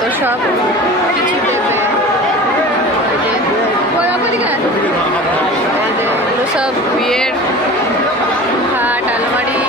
কত সব কিছু দেবে, সব বিয়ের খাট আলমারি।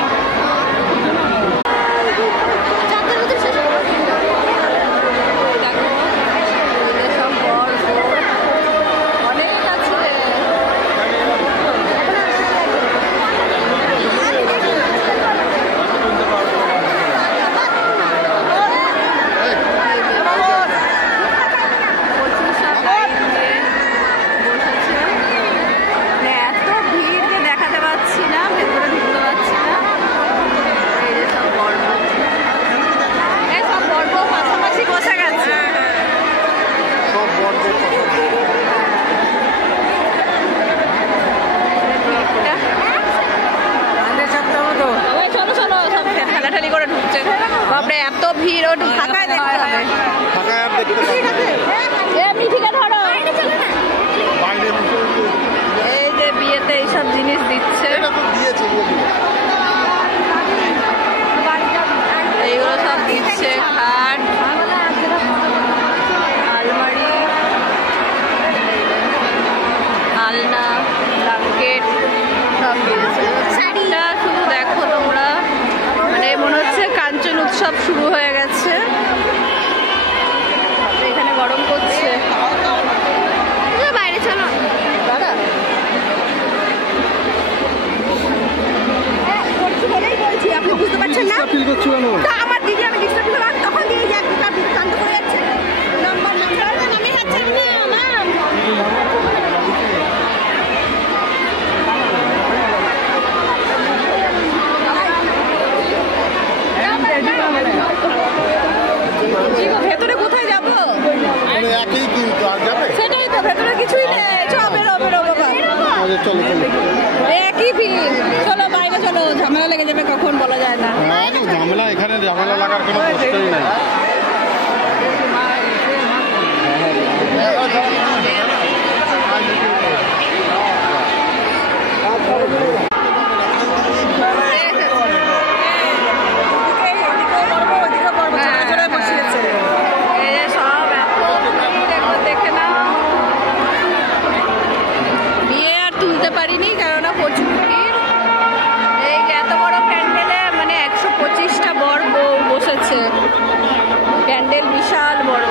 বাপরে এত ভিড়, ও ফাঁকায় দেখতে হবে। এই যে বিয়েতে এইসব জিনিস দিচ্ছে, এইগুলো সব দিচ্ছে, খাট আলমারি আলনা ব্ল্যাঙ্কেট সব দিচ্ছে। শাড়িটা শুধু দেখো তোমরা, মানে মনে হচ্ছে কাঞ্চন উৎসব শুরু হয়ে গেছে। এখানে গরম করছে, বাইরে চলো দাদা। বলছি আপনি বুঝতে পারছেন না, আমার দিদি আমি ডিস্টার্ব করলাম, তখন দিয়ে শান্ত করে যাচ্ছে। নাম্বার আমি হচ্ছে ভেতরে কোথায় যাবো? সেটাই তো, ভেতরে কিছুই নেই। বেরো বেরো বাবা, একই ভিড়। চলো বাইরে চলো, ঝামেলা লেগে যাবে কখন বলা যায় না। ঝামেলা এখানে ঝামেলা লাগার কোনো প্রশ্নই নাই। পারিনি কেননা প্রচুর ভিড়। এই এত বড় প্যান্ডেলে মানে 125টা বর বউ বসেছে, প্যান্ডেল বিশাল বড়।